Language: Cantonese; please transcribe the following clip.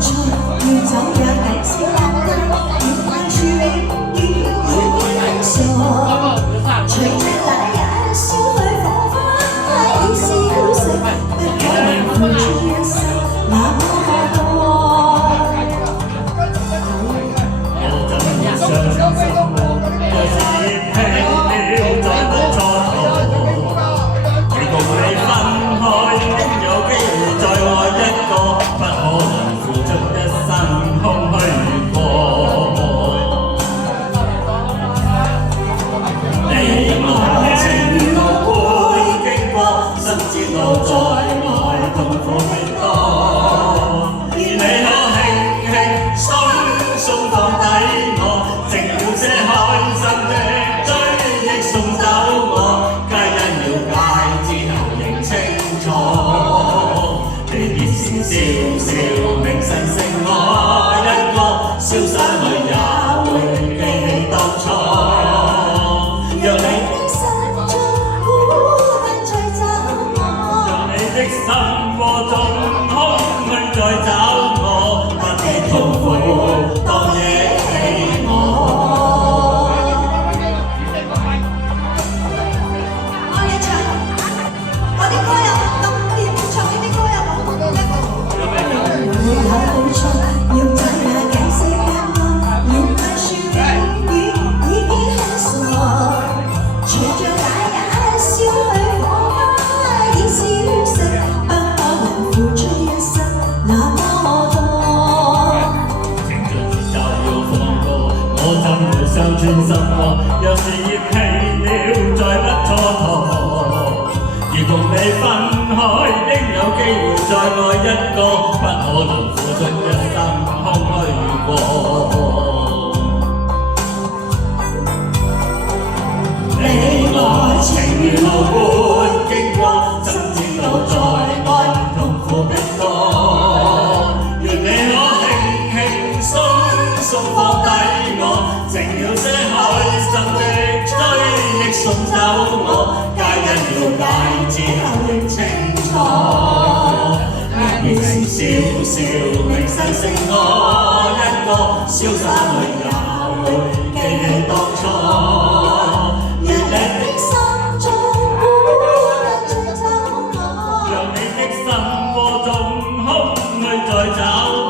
錯，要走也抵死眼淚，要快處理，要傻。隨着那日燒去火花，已消逝，不可能付出一生那麼多。我怎會相信愛是熱氣了，再不蹉跎。如共你分開，應有機會再愛一個，不可能付出一生空虛過。你我情如路會經過，心知道在愛痛苦越多。願你可輕輕鬆鬆放低我，剩了些開心的追憶送走我，皆因了解之後認清楚。離別時笑笑，明晨剩我一個，瀟灑裏也會記起當初。讓你的心中孤單再找我，讓你的心窩中空虛再找我，不必痛苦，當憶起我。我哋唱，我啲歌有咁掂，唱呢啲歌有冇一個？沒有錯，要怎樣解釋間愛，要快說永遠已經很傻。隨着那日燒去火花，已消逝，不可能付出一生那麼多。情盡節奏要放過，我怎會傷穿心窩？若是熱氣了，再不蹉跎。如共你分開，應有機會再愛一個，不可能付出一生空虛過。你我情如路般經過，怎知道在愛痛苦更多？願你可輕輕鬆鬆放低我，剩了些開心的追憶送走我，皆因了解之後認清楚。離別時笑笑，明晨剩我一個，瀟灑裏也會記起當初。讓你的心中孤單再找我，讓你的心窩中空虛再找我。